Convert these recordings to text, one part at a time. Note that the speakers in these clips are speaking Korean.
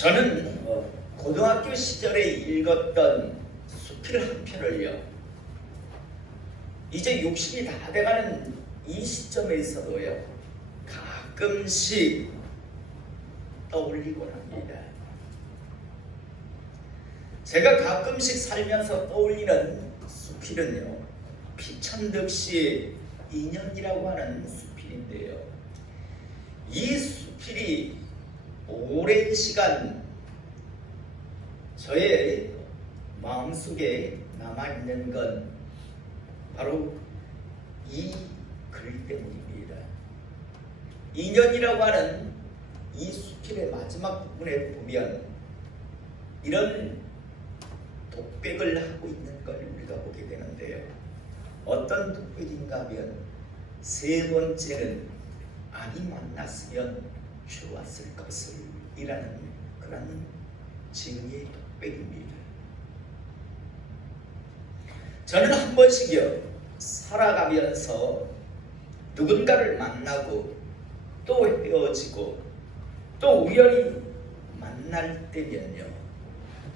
저는 고등학교 시절에 읽었던 수필 한 편을요, 이제 60이 다 돼가는 이 시점에서도요 가끔씩 떠올리곤 합니다. 제가 가끔씩 살면서 떠올리는 수필은요, 피천득 씨의 인연이라고 하는 수필인데요, 이 수필이 오랜 시간 저의 마음속에 남아있는 건 바로 이 글 때문입니다. 인연이라고 하는 이 수필의 마지막 부분에 보면 이런 독백을 하고 있는 걸 우리가 보게 되는데요, 어떤 독백인가 하면 세 번째는 아니 만났으면 좋았을 것을 이라는 그런 징의 독백입니다. 저는 한 번씩요 살아가면서 누군가를 만나고 또 헤어지고 또 우연히 만날 때면요,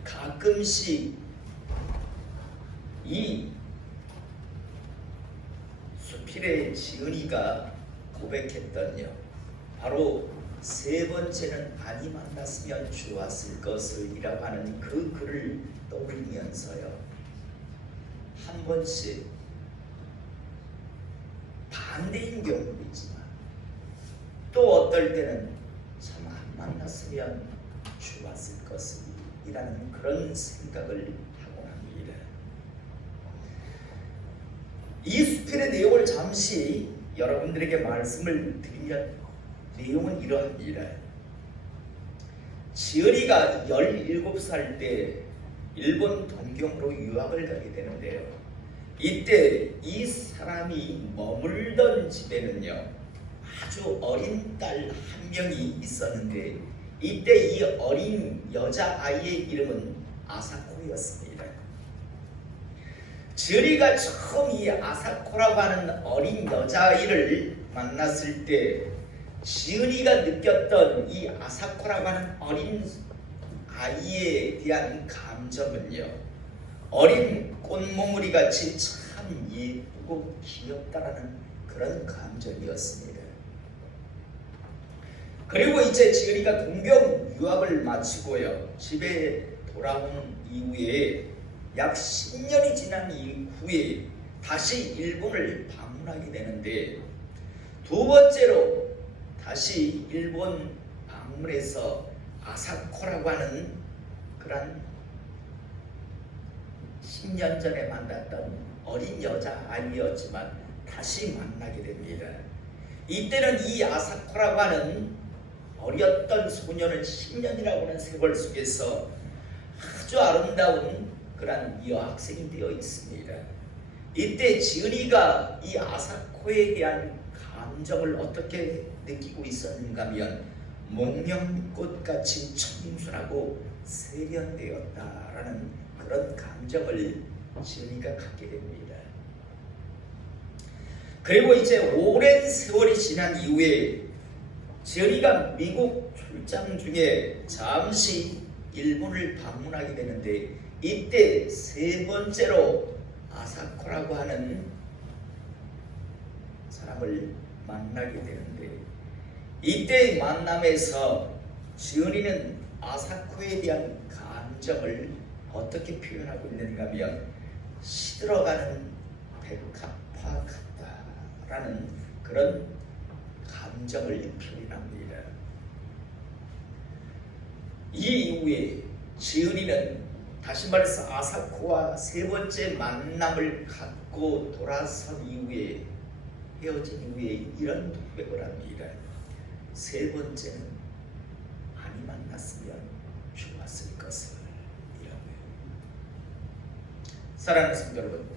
가끔씩 이 수필의 지은이가 고백했던요, 바로 세 번째는 아니 만났으면 좋았을 것을 이라고 하는 그 글을 떠올리면서요, 한 번씩 반대인 경우도 있지만 또 어떨 때는 참 안 만났으면 좋았을 것을 이라는 그런 생각을 하곤 합니다. 이 수필의 내용을 잠시 여러분들에게 말씀을 드리면 내용은 이러합니다. 지은이가 17살 때 일본 동경으로 유학을 가게 되는데요, 이때 이 사람이 머물던 집에는요 아주 어린 딸 한 명이 있었는데, 이때 이 어린 여자아이의 이름은 아사코였습니다. 지은이가 처음 이 아사코라고 하는 어린 여자아이를 만났을 때 지은이가 느꼈던 이 아사코라고 하는 어린 아이에 대한 감정은요, 어린 꽃몽우리 같이 참 예쁘고 귀엽다라는 그런 감정이었습니다. 그리고 이제 지은이가 동경 유학을 마치고요 집에 돌아온 이후에 약 10년이 지난 이후에 다시 일본을 방문하게 되는데, 두 번째로 다시 일본 방문해서 아사코라고 하는 그런 10년 전에 만났던 어린 여자아이였지만 다시 만나게 됩니다. 이때는 이 아사코라고 하는 어렸던 소년은 10년이라고 하는 세월 속에서 아주 아름다운 그런 여학생이 되어 있습니다. 이때 지은이가 이 아사코에 대한 감정을 어떻게 느끼고 있었는가 하면 목련꽃같이 청순하고 세련되었다라는 그런 감정을 지은이가 갖게 됩니다. 그리고 이제 오랜 세월이 지난 이후에 지은이가 미국 출장 중에 잠시 일본을 방문하게 되는데, 이때 세 번째로 아사코라고 하는 사람을 만나게 되는데, 이때의 만남에서 지은이는 아사코에 대한 감정을 어떻게 표현하고 있는가 하면 시들어가는 백합화 같다라는 그런 감정을 표현합니다. 이 이후에 지은이는 다시 말해서 아사코와 세 번째 만남을 갖고 돌아선 이후에, 헤어진 이후에 이런 독백을 합니다. 세 번째는 아니 만났으면 좋았을 것을 이라고요. 사랑하는 성도 여러분,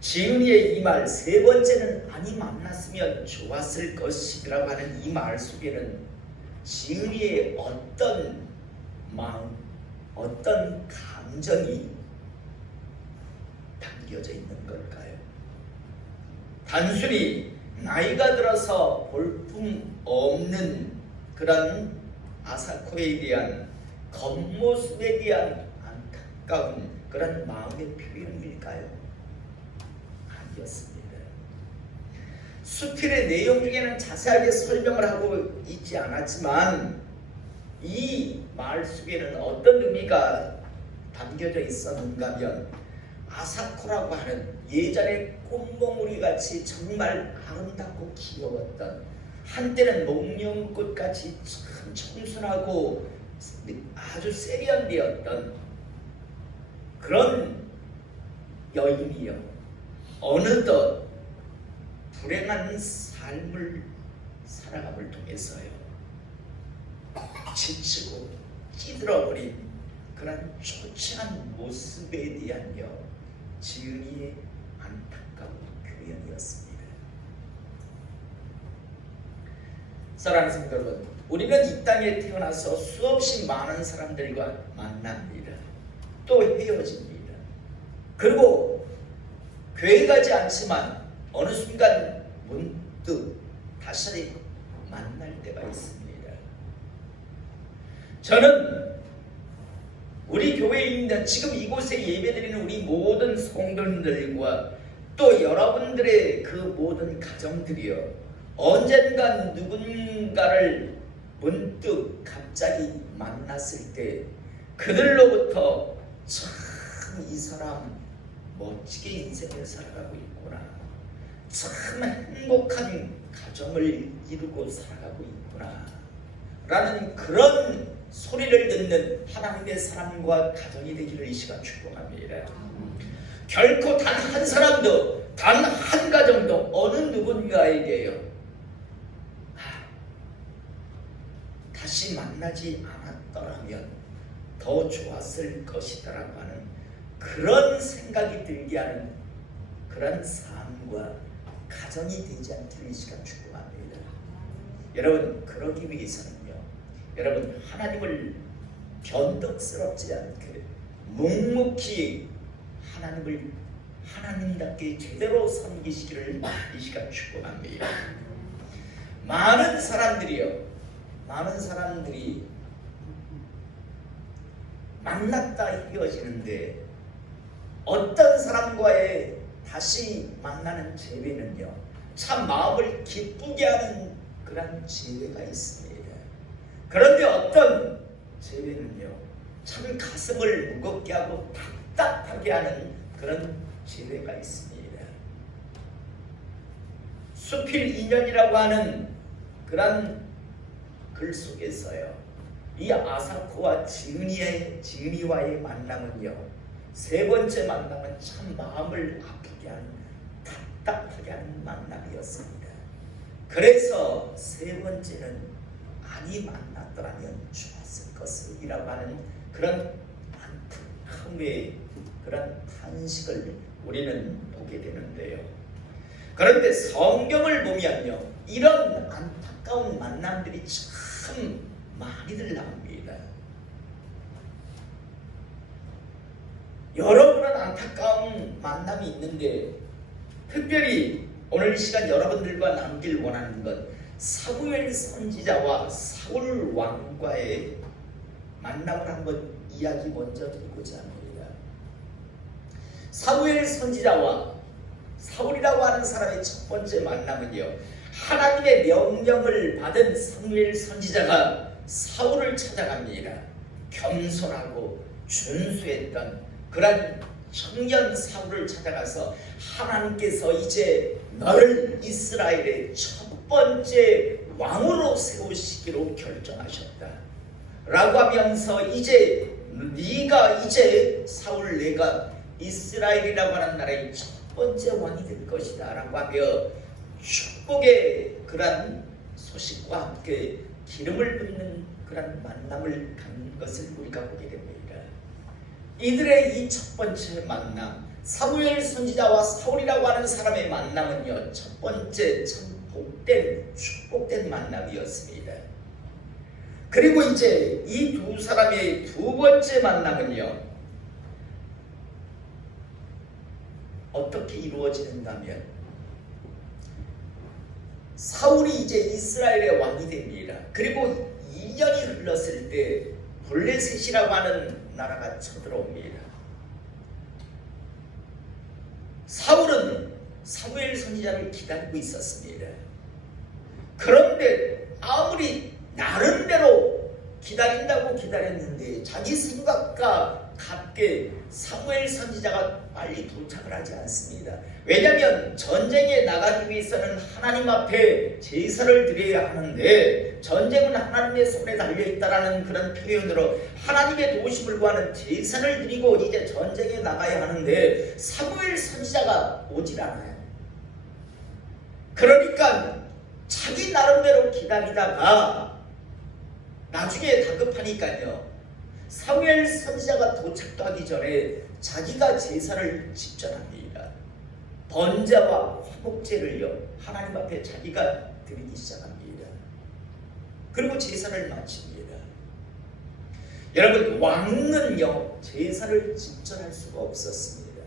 지은이의 이 말 세 번째는 아니 만났으면 좋았을 것이라고 하는 이 말 속에는 지은이의 어떤 마음, 어떤 감정이 담겨져 있는 걸까요? 단순히 나이가 들어서 볼품 없는 그런 아사코에 대한 겉모습에 대한 안타까운 그런 마음의 표현일까요? 아니었습니다. 수필의 내용 중에는 자세하게 설명을 하고 있지 않았지만 이 말 속에는 어떤 의미가 담겨져 있었는가 하면 아사코라고 하는 예전에 꽃몽우리 같이 정말 아름답고 귀여웠던, 한때는 목련꽃같이 참 청순하고 아주 세련되었던 그런 여인이요, 어느덧 불행한 삶을 살아감을 통해서요 지치고 찌들어버린 그런 초췌한 모습에 대한요 지은이의 안타까운 표현이었습니다. 사랑하는 성도 여러분, 우리는 이 땅에 태어나서 수없이 많은 사람들과 만납니다. 또 헤어집니다. 그리고 교회 가지 않지만 어느 순간 문득 다시 만날 때가 있습니다. 저는 우리 교회에 있는 지금 이곳에 예배드리는 우리 모든 성도님들과 또 여러분들의 그 모든 가정들이요, 언젠간 누군가를 문득 갑자기 만났을 때 그들로부터 참 이 사람 멋지게 인생을 살아가고 있구나, 참 행복한 가정을 이루고 살아가고 있구나 라는 그런 소리를 듣는 하나님의 사람과 가정이 되기를 이 시간 축복합니다. 결코 단 한 사람도, 단 한 가정도 어느 누군가에게요 다시 만나지 않았더라면 더 좋았을 것이다라고 하는 그런 생각이 들게 하는 그런 삶과 가정이 되지 않기를 이 시간 축복합니다. 여러분, 그러기 위해서는요, 여러분 하나님을 변덕스럽지 않게 묵묵히 하나님을 하나님답게 제대로 섬기시기를 이 시간 축복합니다. 많은 사람들이 만났다 헤어지는데 어떤 사람과의 다시 만나는 재회는요 참 마음을 기쁘게 하는 그런 재회가 있습니다. 그런데 어떤 재회는요 참 가슴을 무겁게 하고 답답하게 하는 그런 재회가 있습니다. 수필 인연이라고 하는 그런 글 속에서요 이 아사코와 지은이와의 만남은요 세 번째 만남은 참 마음을 아프게 하는, 답답하게 하는 만남이었습니다. 그래서 세 번째는 많이 만났더라면 좋았을 것이라고 하는 그런 안타까움의 그런 탄식을 우리는 보게 되는데요. 그런데 성경을 보면요 이런 안타까운 만남들이 참 많이들 나옵니다. 여러 그런 안타까운 만남이 있는데 특별히 오늘 이 시간 여러분들과 나누길 원하는 것, 사무엘 선지자와 사울 왕과의 만남을 한번 이야기 먼저 드리고자 합니다. 사무엘 선지자와 사울이라고 하는 사람의 첫 번째 만남은요 하나님의 명령을 받은 사무엘 선지자가 사울을 찾아갑니다. 겸손하고 준수했던 그런 청년 사울을 찾아가서 하나님께서 이제 너를 이스라엘의 첫 번째 왕으로 세우시기로 결정하셨다 라고 하면서 이제 네가 이제 사울 내가 이스라엘이라고 하는 나라의 첫 번째 왕이 될 것이다 라고 하며 축복의 그런 소식과 함께 기름을 붓는 그런 만남을 갖는 것을 우리가 보게 됩니다. 이들의 이 첫 번째 만남, 사무엘 선지자와 사울이라고 하는 사람의 만남은요 첫 번째 참 복된 축복된 만남이었습니다. 그리고 이제 이 두 사람의 두 번째 만남은요 어떻게 이루어지는가면 사울이 이제 이스라엘의 왕이 됩니다. 그리고 2년이 흘렀을 때 블레셋이라고 하는 나라가 쳐들어옵니다. 사울은 사무엘 선지자를 기다리고 있었습니다. 그런데 아무리 나름대로 기다린다고 기다렸는데 자기 생각과 같게 사무엘 선지자가 빨리 도착을 하지 않습니다. 왜냐하면 전쟁에 나가기 위해서는 하나님 앞에 제사를 드려야 하는데 전쟁은 하나님의 손에 달려있다라는 그런 표현으로 하나님의 도우심을 구하는 제사를 드리고 이제 전쟁에 나가야 하는데 사무엘 선지자가 오질 않아요. 그러니까 자기 나름대로 기다리다가 나중에 다급하니까요, 사무엘 선지자가 도착도 하기 전에 자기가 제사를 집전합니다. 번제와 화목제를요 하나님 앞에 자기가 드리기 시작합니다. 그리고 제사를 마칩니다. 여러분, 왕은요 제사를 집전할 수가 없었습니다.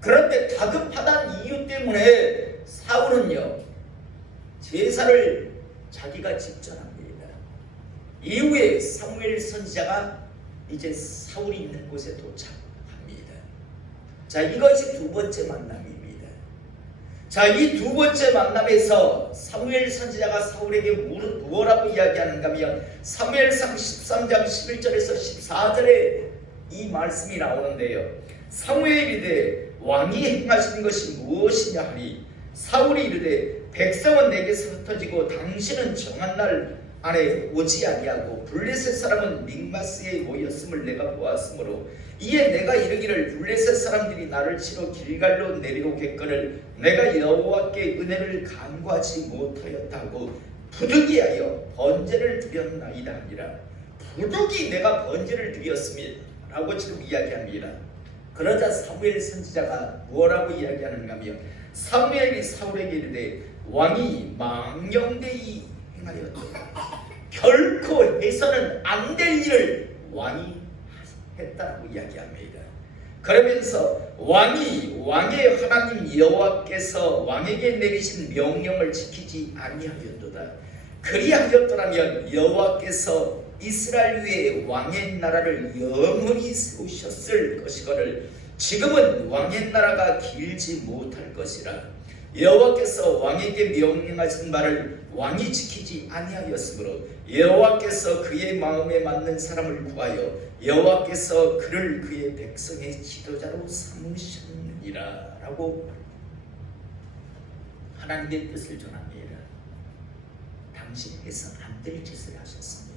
그런데 다급하다는 이유 때문에 사울은요 제사를 자기가 집전합니다. 이후에 사무엘 선지자가 이제 사울이 있는 곳에 도착합니다. 자, 이것이 두 번째 만남입니다. 자, 이 두 번째 만남에서 사무엘 선지자가 사울에게 무엇라고 이야기하는가 하면 사무엘상 13장 11절에서 14절에 이 말씀이 나오는데요. 사무엘이 이르되 왕이 행하신 것이 무엇이냐 하니 사울이 이르되 백성은 내게서 흩어지고 당신은 정한 날 안에 오지 아니하고 블레셋 사람은 믹마스에 모였음을 내가 보았으므로 이에 내가 이르기를 블레셋 사람들이 나를 치러 길갈로 내려오겠거늘 내가 여호와께 은혜를 간구하지 못하였다고 부득이하여 번제를 드렸나이다 하니라. 부득이 내가 번제를 드렸습니다 라고 지금 이야기합니다. 그러자 사무엘 선지자가 뭐라고 이야기하는가 하면 사무엘이 사울에게 이르되 왕이 망령되이 행하였도다. 결코 해서는 안 될 일을 왕이 했다고 이야기합니다. 그러면서 왕이 왕의 하나님 여호와께서 왕에게 내리신 명령을 지키지 아니하였도다. 그리하였더라면 여호와께서 이스라엘 위에 왕의 나라를 영원히 세우셨을 것이거늘 지금은 왕의 나라가 길지 못할 것이라. 여호와께서 왕에게 명령하신 말을 왕이 지키지 아니하였으므로 여호와께서 그의 마음에 맞는 사람을 구하여 여호와께서 그를 그의 백성의 지도자로 삼으셨느니라 라고 하나님의 뜻을 전합니다. 당신이 해서 안 될 짓을 하셨습니다.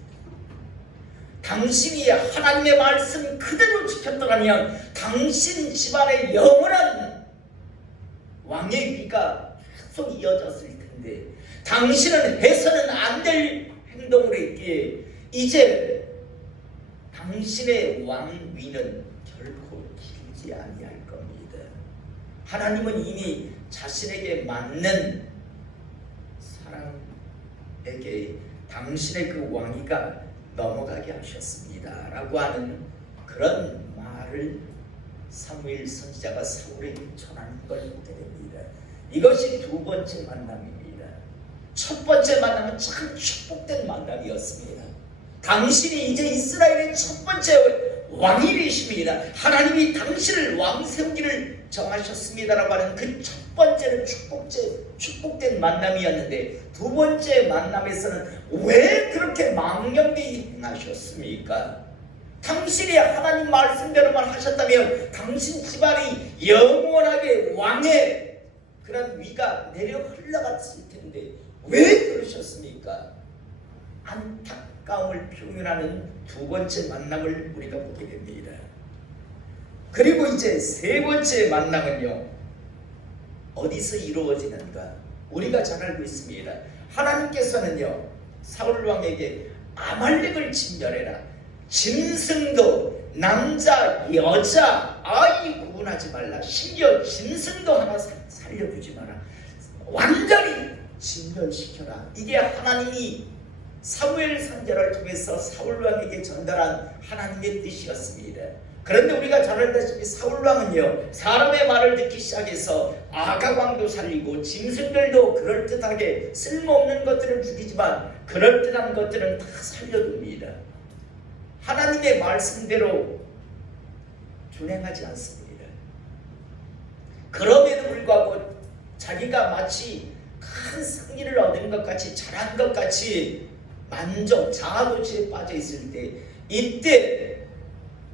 당신이 하나님의 말씀 그대로 지켰더라면 당신 집안의 영원한 왕의 위가 계속 이어졌을 텐데 당신은 해서는 안 될 행동을 했기에 이제 당신의 왕위는 결코 길지 아니할 겁니다. 하나님은 이미 자신에게 맞는 사람에게 당신의 그 왕위가 넘어가게 하셨습니다 라고 하는 그런 말을 사무엘 선지자가 사울에게 전하는 걸 보게 됩니다. 이것이 두 번째 만남입니다. 첫 번째 만남은 참 축복된 만남이었습니다. 당신이 이제 이스라엘의 첫 번째 왕이 되십니다. 하나님이 당신을 왕 세우기를 정하셨습니다라고 하는 그 첫 번째는 축복된 만남이었는데 두 번째 만남에서는 왜 그렇게 망령되이 행하셨습니까? 당신이 하나님 말씀대로만 하셨다면 당신 집안이 영원하게 왕의 그런 위가 내려 흘러갔을 텐데 왜 그러셨습니까? 안타까움을 표현하는 두 번째 만남을 우리가 보게 됩니다. 그리고 이제 세 번째 만남은요, 어디서 이루어지는가? 우리가 잘 알고 있습니다. 하나님께서는요 사울 왕에게 아말렉을 진멸해라, 짐승도 남자 여자 아이 구분하지 말라, 심지어 짐승도 하나 살려두지 마라, 완전히 진멸시켜라. 이게 하나님이 사무엘 선지자를 통해서 사울 왕에게 전달한 하나님의 뜻이었습니다. 그런데 우리가 잘 알다시피 사울 왕은요, 사람의 말을 듣기 시작해서 아각 왕도 살리고 짐승들도 그럴듯하게 쓸모없는 것들을 죽이지만 그럴듯한 것들은 다 살려둡니다. 하나님의 말씀대로 준행하지 않습니다. 그럼에도 불구하고 자기가 마치 큰 승리를 얻은 것 같이, 잘한 것 같이 만족, 자아도취에 빠져 있을 때, 이때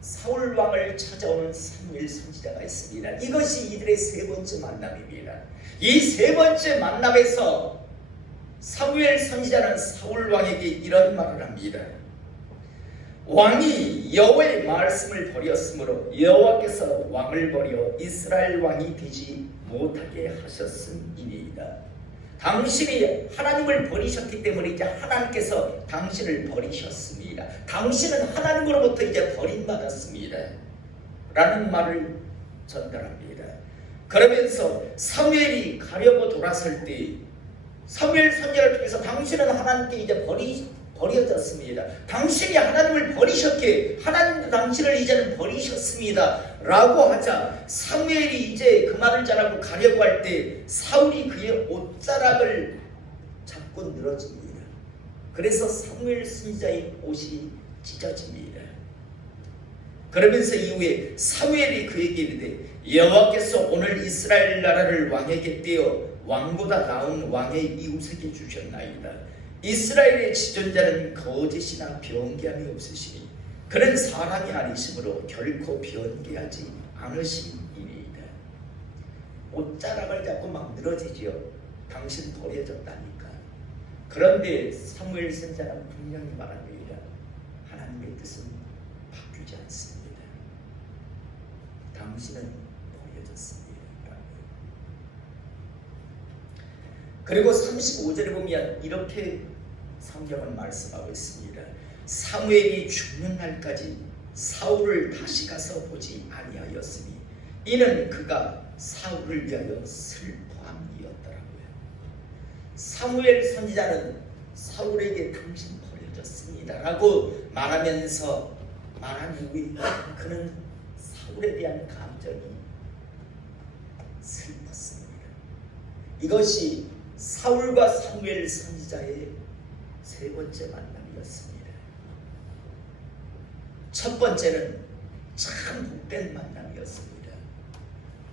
사울 왕을 찾아오는 사무엘 선지자가 있습니다. 이것이 이들의 세 번째 만남입니다. 이 세 번째 만남에서 사무엘 선지자는 사울 왕에게 이런 말을 합니다. 왕이 여호와의 말씀을 버렸으므로 여호와께서 왕을 버려 이스라엘 왕이 되지 못하게 하셨음이니이다. 당신이 하나님을 버리셨기 때문에 이제 하나님께서 당신을 버리셨습니다. 당신은 하나님으로부터 이제 버림받았습니다. 라는 말을 전달합니다. 그러면서 사무엘이 가려고 돌아설 때 사무엘 선지자를 통해서 당신은 하나님께 이제 버려졌습니다. 당신이 하나님을 버리셨기에 하나님도 당신을 이제는 버리셨습니다. 라고 하자 사무엘이 이제 그 말을 전하고 가려고 할 때 사울이 그의 옷자락을 잡고 늘어집니다. 그래서 사무엘 선지자의 옷이 찢어집니다. 그러면서 이후에 사무엘이 그에게 이르되 여호와께서 오늘 이스라엘 나라를 왕에게 떼어 왕보다 나은 왕의 이웃에게 주셨나이다. 이스라엘의 지존자는 거짓이나 변개함이 없으시니 그는 사람이 아니시므로 결코 변개하지 않으시니이다. 옷자락을 잡고 막 늘어지지요. 당신 버려졌다니까. 그런데 사무엘 선지자는 분명히 말합니다. 하나님의 뜻은 바뀌지 않습니다. 당신은 버려졌습니다. 그리고 35절에 보면 이렇게 성경은 말씀하고 있습니다. 사무엘이 죽는 날까지 사울을 다시 가서 보지 아니하였으니 이는 그가 사울을 위하여 슬퍼함이었더라고요. 사무엘 선지자는 사울에게 당신 버려졌습니다 라고 말하면서 말한 이후에 그는 사울에 대한 감정이 슬펐습니다. 이것이 사울과 사무엘 선지자의 세 번째 만남이었습니다. 첫 번째는 참 복된 만남이었습니다.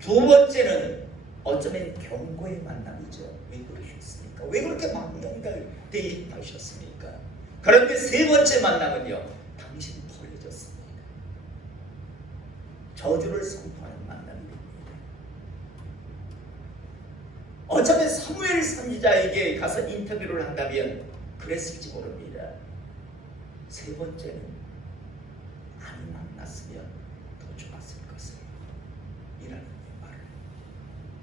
두 번째는 어쩌면 경고의 만남이죠. 왜 그러셨습니까? 왜 그렇게 대입하셨습니까? 그런데 세 번째 만남은요, 당신 버려졌습니다. 저주를 선포하는 만남이 됩니다. 어쩌면 사무엘 선지자에게 가서 인터뷰를 한다면 그랬을지 모릅니다. 세 번째는 안 만났으면 더 좋았을 것을 이라는 말을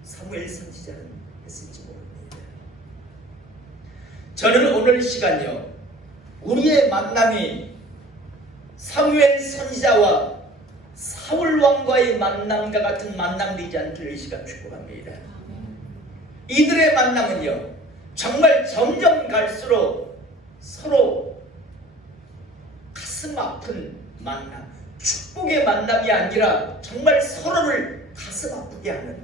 사무엘 선지자는 했을지 모릅니다. 저는 오늘 시간요, 우리의 만남이 사무엘 선지자와 사울 왕과의 만남과 같은 만남되지 않기를 이 시간 축복합니다. 이들의 만남은요, 정말 점점 갈수록 서로 가슴 아픈 만남, 축복의 만남이 아니라 정말 서로를 가슴 아프게 하는,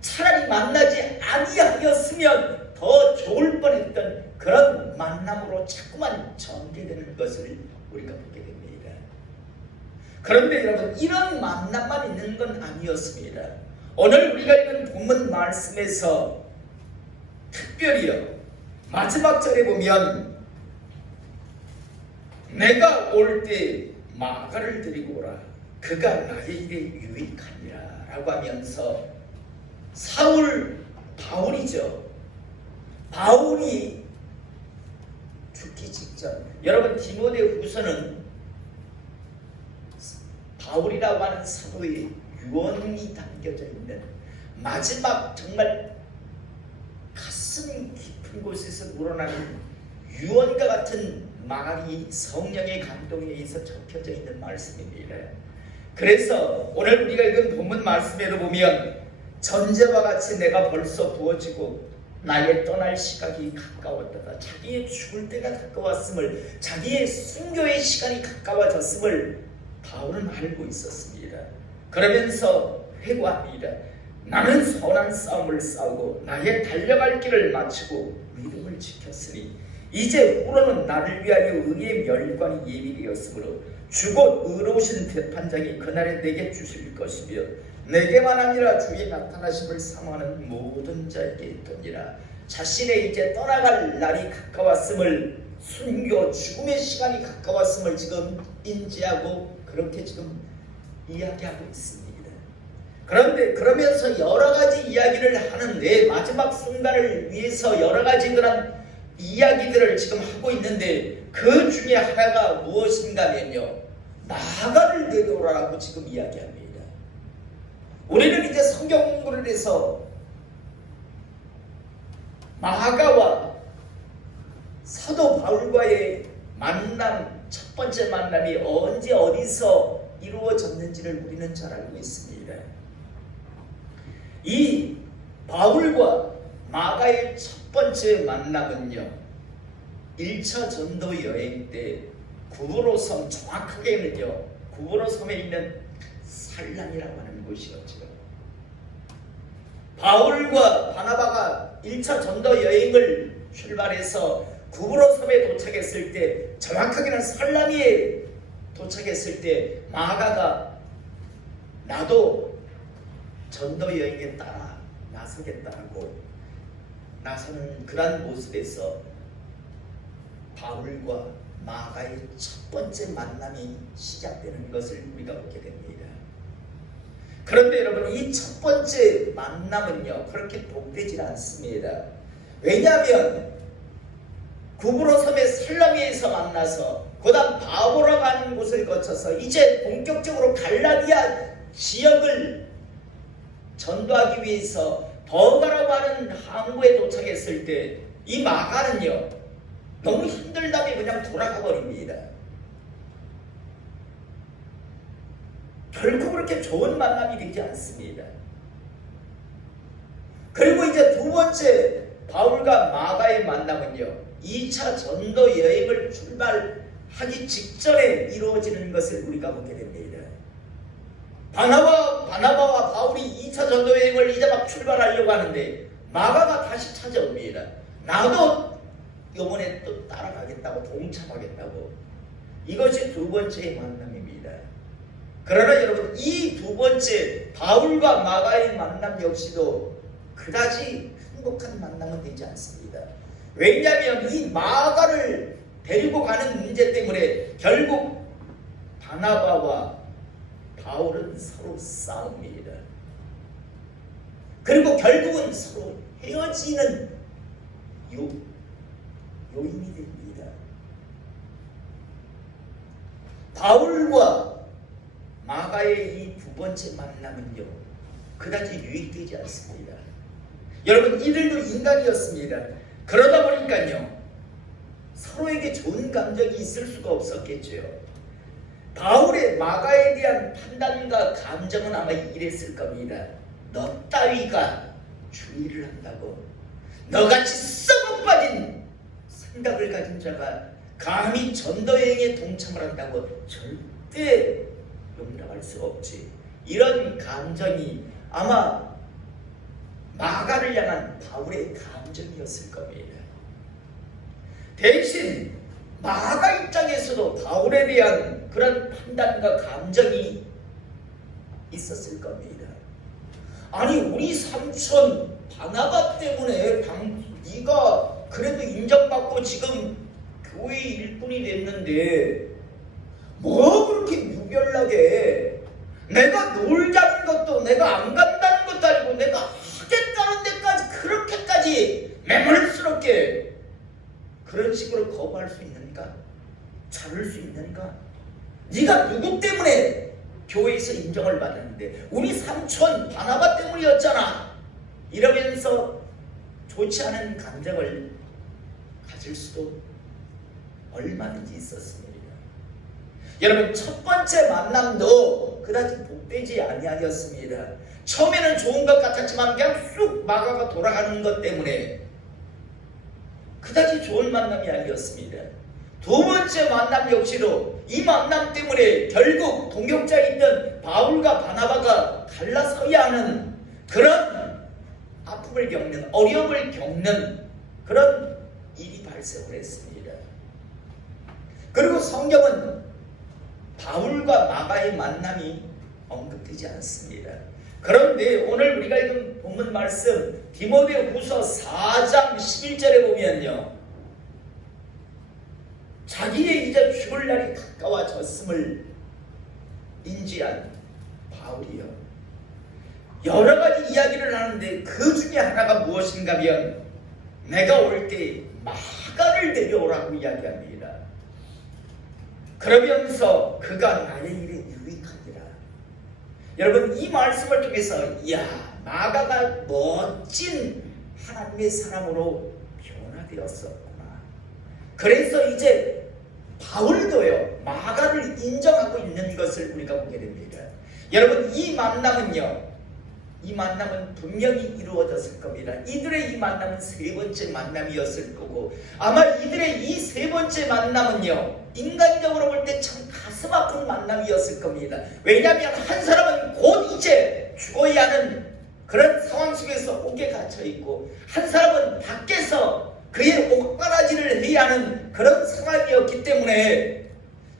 차라리 만나지 아니하였으면 더 좋을 뻔했던 그런 만남으로 자꾸만 전개되는 것을 우리가 보게 됩니다. 그런데 여러분, 이런 만남만 있는 건 아니었습니다. 오늘 우리가 읽은 본문 말씀에서 특별히요, 마지막 절에 보면 내가 올 때 마가를 데리고 오라, 그가 나에게 유익하니라 라고 하면서 바울이죠. 바울이 죽기 직전, 여러분 디모데후서는 바울이라고 하는 사도의 유언이 담겨져 있는 마지막 정말 가슴 깊은 곳에서 우러나는 유언과 같은 말이 성령의 감동에 의해서 적혀져 있는 말씀입니다. 그래서 오늘 우리가 읽은 본문 말씀에도 보면 전제와 같이 내가 벌써 부어지고 나의 떠날 시각이 가까웠다가 자기의 죽을 때가 가까웠음을, 자기의 순교의 시간이 가까워졌음을 바울은 알고 있었습니다. 그러면서 회고합니다. 나는 선한 싸움을 싸우고 나의 달려갈 길을 마치고 믿음을 지켰으니 이제 후로는 나를 위하여 의의 멸관이 예비되었으므로 주곧 의로우신 재판장이 그날에 내게 주실 것이며 내게만 아니라 주의 나타나심을 사모하는 모든 자에게 있더니라. 자신의 이제 떠나갈 날이 가까웠음을, 순교 죽음의 시간이 가까웠음을 지금 인지하고 그렇게 지금 이야기하고 있습니다. 그런데 그러면서 여러 가지 이야기를 하는데 마지막 순간을 위해서 여러 가지 그런 이야기들을 지금 하고 있는데 그 중에 하나가 무엇인가면요, 마가를 데려오라고 지금 이야기합니다. 우리는 이제 성경 공부를 해서 마가와 사도 바울과의 만남, 첫 번째 만남이 언제 어디서 이루어졌는지를 우리는 잘 알고 있습니다. 이 바울과 마가의 첫 번째 만남은요, 1차 전도 여행 때 구브로 섬, 정확하게는요 구브로 섬에 있는 살란이라고 하는 곳이었죠. 바울과 바나바가 1차 전도 여행을 출발해서 구브로 섬에 도착했을 때, 정확하게는 살라미에 도착했을 때 마가가 나도 전도 여행에 따라 나서겠다고 나서는 그러한 모습에서 바울과 마가의 첫 번째 만남이 시작되는 것을 우리가 보게 됩니다. 그런데 여러분, 이 첫 번째 만남은요 그렇게 복되지 않습니다. 왜냐하면 구브로 섬의 살라미에서 만나서 그 다음 바보라 가는 곳을 거쳐서 이제 본격적으로 갈라디아 지역을 전도하기 위해서 버가라고 하는 항구에 도착했을 때 이 마가는요 너무 힘들다며 그냥 돌아가 버립니다. 결코 그렇게 좋은 만남이 되지 않습니다. 그리고 이제 두 번째 바울과 마가의 만남은요 2차 전도 여행을 출발하기 직전에 이루어지는 것을 우리가 보게 됩니다. 바나바와 바울이 2차 전도 여행을 이제 막 출발하려고 하는데 마가가 다시 찾아옵니다. 나도 이번에 또 따라가겠다고, 동참하겠다고. 이것이 두 번째 만남입니다. 그러나 여러분, 이 두 번째 바울과 마가의 만남 역시도 그다지 행복한 만남은 되지 않습니다. 왜냐하면 이 마가를 데리고 가는 문제 때문에 결국 바나바와 바울은 서로 싸웁니다. 그리고 결국은 서로 헤어지는 요인이 됩니다. 바울과 마가의 이 두 번째 만남은요 그다지 유익되지 않습니다. 여러분, 이들도 인간이었습니다. 그러다 보니까요 서로에게 좋은 감정이 있을 수가 없었겠죠. 바울의 마가에 대한 판단과 감정은 아마 이랬을 겁니다. 너 따위가 주의를 한다고, 너같이 썩어 빠진 생각을 가진 자가 감히 전도여행에 동참을 한다고 절대 용납할 수 없지. 이런 감정이 아마 마가를 향한 바울의 감정이었을 겁니다. 대신 마가 입장에서도 바울에 대한 그런 판단과 감정이 있었을 겁니다. 아니, 우리 삼촌 바나바 때문에 네가 그래도 인정받고 지금 교회 일꾼이 됐는데 뭐 그렇게 유별나게, 내가 놀자는 것도 내가 안 간다는 것도 아니고 내가 하겠다는 데까지 그렇게까지 매몰스럽게 그런 식으로 거부할 수 있는가? 참을 수 있는가? 네가 누구 때문에 교회에서 인정을 받았는데 우리 삼촌 바나바 때문이었잖아, 이러면서 좋지 않은 감정을 가질 수도 얼마든지 있었습니다. 여러분, 첫 번째 만남도 그다지 복되지 아니하였습니다. 처음에는 좋은 것 같았지만 그냥 쑥 마가가 돌아가는 것 때문에 그다지 좋은 만남이 아니었습니다. 두 번째 만남 역시도 이 만남 때문에 결국 동역자에 있던 바울과 바나바가 갈라서야 하는 그런 아픔을 겪는, 어려움을 겪는 그런 일이 발생을 했습니다. 그리고 성경은 바울과 마가의 만남이 언급되지 않습니다. 그런데 오늘 우리가 읽은 본문 말씀 디모데후서 4장 11절에 보면요, 자기의 이제 죽을 날이 가까워졌음을 인지한 바울이요, 여러 가지 이야기를 하는데 그 중에 하나가 무엇인가 하면 내가 올 때 마가를 데려오라고 이야기합니다. 그러면서 그가 나의 일에 유익하니라. 여러분, 이 말씀을 통해서 마가가 멋진 하나님의 사람으로 변화되었었구나. 그래서 이제 바울도요 마가를 인정하고 있는 것을 우리가 보게 됩니다. 여러분, 이 만남은 분명히 이루어졌을 겁니다. 이들의 이 만남은 세 번째 만남이었을 거고, 아마 이들의 이 세 번째 만남은요 인간적으로 볼 때 참 가슴 아픈 만남이었을 겁니다. 왜냐하면 한 사람은 곧 이제 죽어야 하는 그런 상황 속에서 옥에 갇혀 있고, 한 사람은 밖에서 그의 옥바라지를 해야 하는 그런 상황이었기 때문에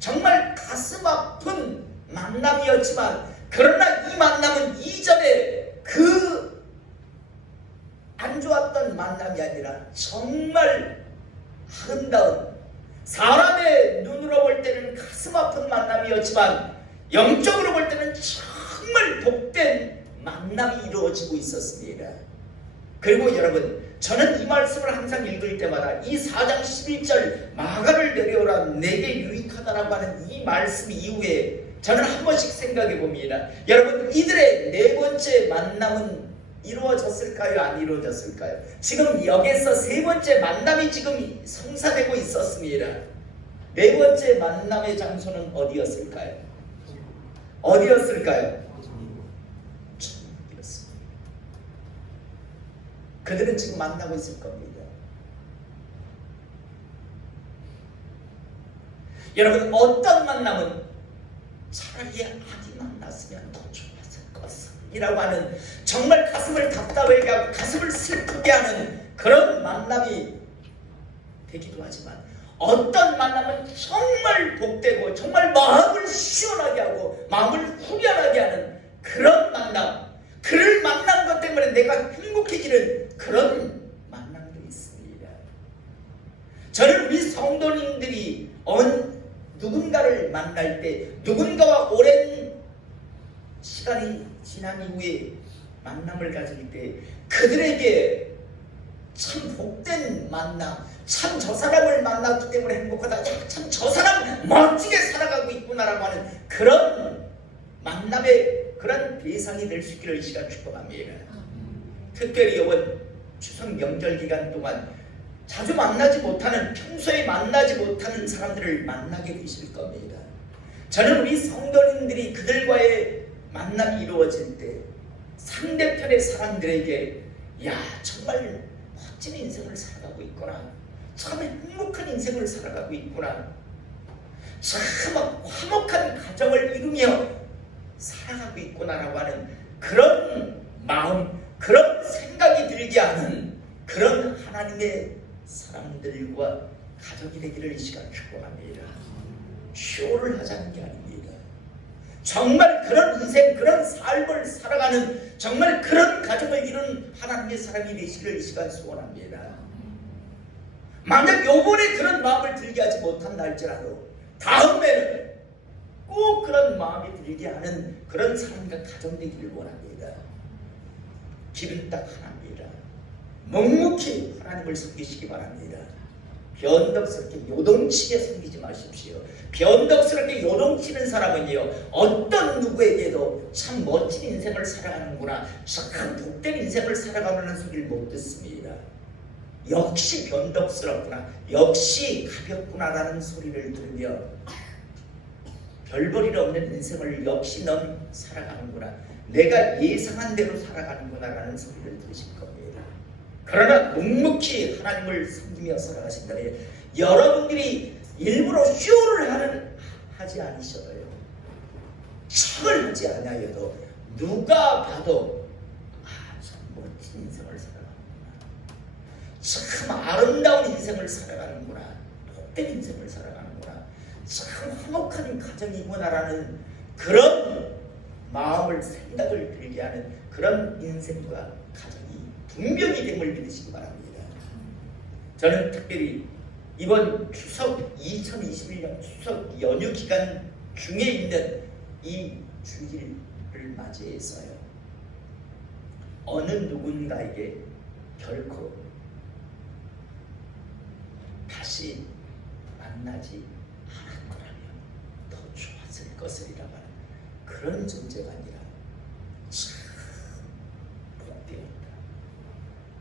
정말 가슴 아픈 만남이었지만, 그러나 이 만남은 이전에 그 안 좋았던 만남이 아니라 정말 아름다운, 사람의 눈으로 볼 때는 가슴 아픈 만남이었지만 영적으로 볼 때는 정말 복된 만남이 이루어지고 있었습니다. 그리고 여러분, 저는 이 말씀을 항상 읽을 때마다 이 4장 11절 마가를 내려오라 내게 유익하다라고 하는 이 말씀 이후에 저는 한 번씩 생각해 봅니다. 여러분, 이들의 네 번째 만남은 이루어졌을까요? 안 이루어졌을까요? 지금 여기서 세 번째 만남이 지금 성사되고 있었습니다. 네 번째 만남의 장소는 어디였을까요? 천국이었습니다. 그들은 지금 만나고 있을 겁니다. 여러분, 어떤 만남은 차라리 아기 만났으면 더 좋았을 것이라고 하는, 정말 가슴을 답답하게 하고 가슴을 슬프게 하는 그런 만남이 되기도 하지만, 어떤 만남은 정말 복되고 정말 마음을 시원하게 하고 마음을 후련하게 하는 그런 만남, 그를 만난 것 때문에 내가 행복해지는 그런 만남도 있습니다. 저는 우리 성도님들이 누군가를 만날 때, 누군가와 오랜 시간이 지난 이후에 만남을 가질 때 그들에게 참 복된 만남, 참 저 사람을 만났기 때문에 행복하다, 참 저 사람 멋지게 살아가고 있구나라고 하는 그런 만남의 그런 대상이 될 수 있기를 이 시간 축복합니다. 특별히 이번 추석 명절 기간 동안 자주 만나지 못하는, 평소에 만나지 못하는 사람들을 만나게 되실 겁니다. 저는 우리 성도님들이 그들과의 만남이 이루어질 때 상대편의 사람들에게 정말 멋진 인생을 살아가고 있구나, 참 행복한 인생을 살아가고 있구나, 참 화목한 가정을 이루며 살아가고 있구나라고 하는 그런 마음, 그런 생각이 들게 하는 그런 하나님의 사람들과 가족이 되기를 이 시간 축복합니다. 쇼를 하자는 게 아닙니다. 정말 그런 인생, 그런 삶을 살아가는 정말 그런 가정을 이룬 하나님의 사람이 되시기를 이 시간 소원합니다. 만약 요번에 그런 마음을 들게 하지 못한 날짜라도 다음에는 꼭 그런 마음이 들게 하는 그런 사람과 가정 되기를 원합니다. 길은 딱 하나입니다. 묵묵히 하나님을 섬기시기 바랍니다. 변덕스럽게 요동치게 섬기지 마십시오. 변덕스럽게 요동치는 사람은요, 어떤 누구에게도 참 멋진 인생을 살아가는구나, 참 복된 인생을 살아가는 소리를 못 듣습니다. 역시 변덕스럽구나, 역시 가볍구나라는 소리를 들으며 별 볼 일 없는 인생을 역시 넌 살아가는구나, 내가 예상한 대로 살아가는구나라는 소리를 들으실 겁니다. 그러나 묵묵히 하나님을 섬기며 살아가신다면 여러분들이 일부러 쇼를 하지 않으셔도요, 척을 하지 않아도 누가 봐도 참 멋진 인생을 살아가는구나, 참 아름다운 인생을 살아가는구나, 복된 인생을 살아가는구나, 참 화목한 가정이구나라는 그런 마음을, 생각을 들게 하는 그런 인생과 가정이 분명히 됨을 믿으시기 바랍니다. 저는 특별히 이번 추석 2021년 추석 연휴 기간 중에 있는 이 주일을 맞이해서요, 어느 누군가에게 결코 다시 만나지 않았더라면 더 좋았을 것이라고 하는 그런 존재가 아니라 참 복되었다,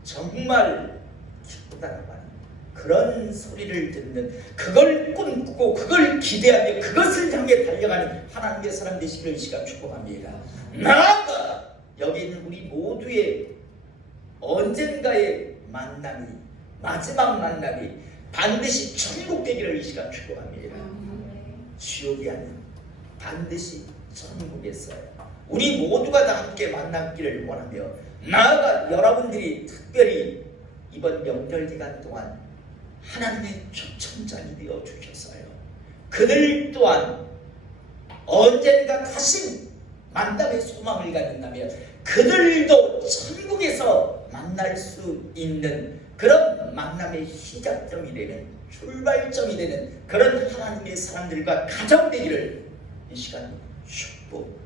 정말 기쁘다라고 하는 그런 소리를 듣는, 그걸 꿈꾸고 그걸 기대하며 그것을 향해 달려가는 하나님의 사람 되시기를 이 시간 축복합니다. 나아가 여기 있는 우리 모두의 언젠가의 만남이, 마지막 만남이 반드시 천국 되기를 이 시간 축복합니다. 지옥이 아닌 반드시 천국에서 우리 모두가 다 함께 만나기를 원하며, 나아가 여러분들이 특별히 이번 명절 기간 동안 하나님의 초청장이 되어 주셨어요. 그들 또한 언젠가 다시 만남의 소망을 갖는다면 그들도 천국에서 만날 수 있는 그런 만남의 시작점이 되는, 출발점이 되는 그런 하나님의 사람들과 가정 되기를 이 시간 축복